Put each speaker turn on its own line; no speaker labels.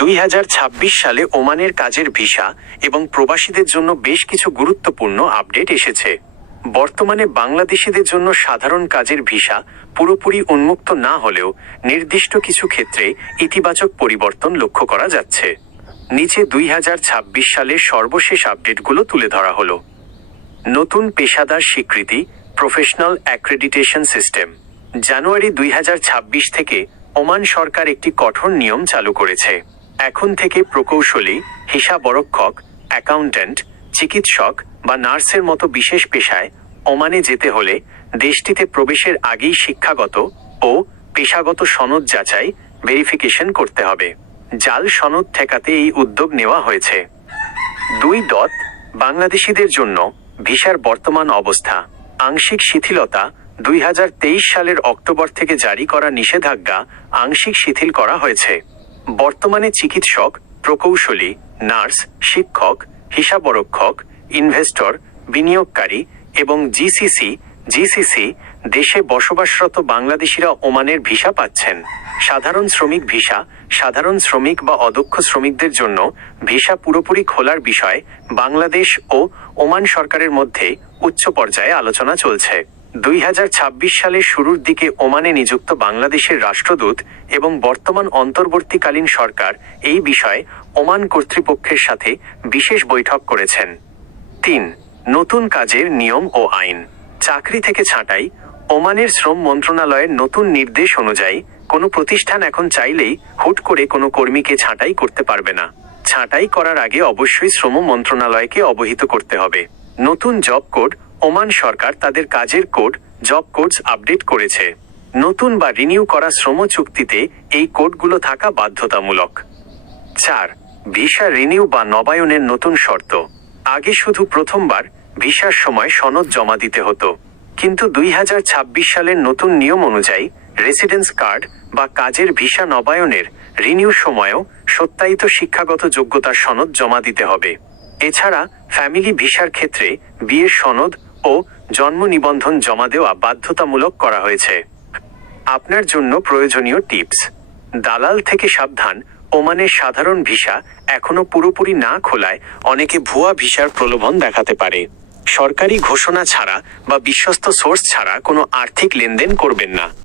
দুই হাজার ছাব্বিশ সালে ওমানের কাজের ভিসা এবং প্রবাসীদের জন্য বেশ কিছু গুরুত্বপূর্ণ আপডেট এসেছে। বর্তমানে বাংলাদেশিদের জন্য সাধারণ কাজের ভিসা পুরোপুরি উন্মুক্ত না হলেও নির্দিষ্ট কিছু ক্ষেত্রে ইতিবাচক পরিবর্তন লক্ষ্য করা যাচ্ছে। নিচে দুই হাজার ছাব্বিশ সালের সর্বশেষ আপডেটগুলো তুলে ধরা হলো। নতুন পেশাদার স্বীকৃতি, প্রফেশনাল অ্যাক্রেডিটেশন সিস্টেম। জানুয়ারি দুই হাজার ছাব্বিশ থেকে ওমান সরকার একটি কঠোর নিয়ম চালু করেছে। এখন থেকে প্রকৌশলী, হিসাবরক্ষক অ্যাকাউন্ট্যান্ট চিকিৎসক বা নার্সের মতো বিশেষ পেশায় ওমানে যেতে হলে দেশটিতে প্রবেশের আগেই শিক্ষাগত ও পেশাগত সনদ যাচাই ভেরিফিকেশন করতে হবে। জাল সনদ ঠেকাতে এই উদ্যোগ নেওয়া হয়েছে। দুই দত, বাংলাদেশিদের জন্য ভিসার বর্তমান অবস্থা। আংশিক শিথিলতা দুই হাজার তেইশ সালের অক্টোবর থেকে জারি করা নিষেধাজ্ঞা আংশিক শিথিল করা হয়েছে। বর্তমানে চিকিৎসক, প্রকৌশলী, নার্স, শিক্ষক, হিসাবরক্ষক, ইনভেস্টর, বিনিয়োগকারী এবং জিসিসি জিসিসি দেশে বসবাসরত বাংলাদেশিরা ওমানের ভিসা পাচ্ছেন। সাধারণ শ্রমিক ভিসা, সাধারণ শ্রমিক বা অদক্ষ শ্রমিকদের জন্য ভিসা পুরোপুরি খোলার বিষয়ে বাংলাদেশ ও ওমান সরকারের মধ্যে উচ্চ পর্যায়ে আলোচনা চলছে। দুই সালের শুরুর দিকে ওমানে নিযুক্ত বাংলাদেশের রাষ্ট্রদূত এবং বর্তমান অন্তর্বর্তীকালীন সরকার এই বিষয়ে ওমান কর্তৃপক্ষের সাথে বিশেষ বৈঠক করেছেন। তিন, নতুন কাজের নিয়ম ও আইন। চাকরি থেকে ছাঁটাই, ওমানের শ্রম মন্ত্রণালয়ের নতুন নির্দেশ অনুযায়ী কোনো প্রতিষ্ঠান এখন চাইলেই হুট করে কোনো কর্মীকে ছাঁটাই করতে পারবে না। ছাঁটাই করার আগে অবশ্যই শ্রম মন্ত্রণালয়কে অবহিত করতে হবে। নতুন জব কোড ওমান সরকার তাদের কাজের কোড, জব কোডস আপডেট করেছে। নতুন বা রিনিউ করা শ্রম চুক্তিতে এই কোডগুলো থাকা বাধ্যতামূলক। চার, ভিসা রিনিউ বা নবায়নের নতুন শর্ত। আগে শুধু প্রথমবার ভিসার সময় সনদ জমা দিতে হতো। কিন্তু দুই হাজার ছাব্বিশ সালের নতুন নিয়ম অনুযায়ী রেসিডেন্স কার্ড বা কাজের ভিসা নবায়নের রিনিউ সময়ও সত্যায়িত শিক্ষাগত যোগ্যতার সনদ জমা দিতে হবে। এছাড়া ফ্যামিলি ভিসার ক্ষেত্রে বিয়ের সনদ ও জন্ম নিবন্ধন জমা দেওয়া বাধ্যতামূলক করা হয়েছে। আপনার জন্য প্রয়োজনীয় টিপস। দালাল থেকে সাবধান ওমানের সাধারণ ভিসা এখনও পুরোপুরি না খোলায় অনেকে ভুয়া ভিসার প্রলোভন দেখাতে পারে। সরকারি ঘোষণা ছাড়া বা বিশ্বস্ত সোর্স ছাড়া কোনো আর্থিক লেনদেন করবেন না।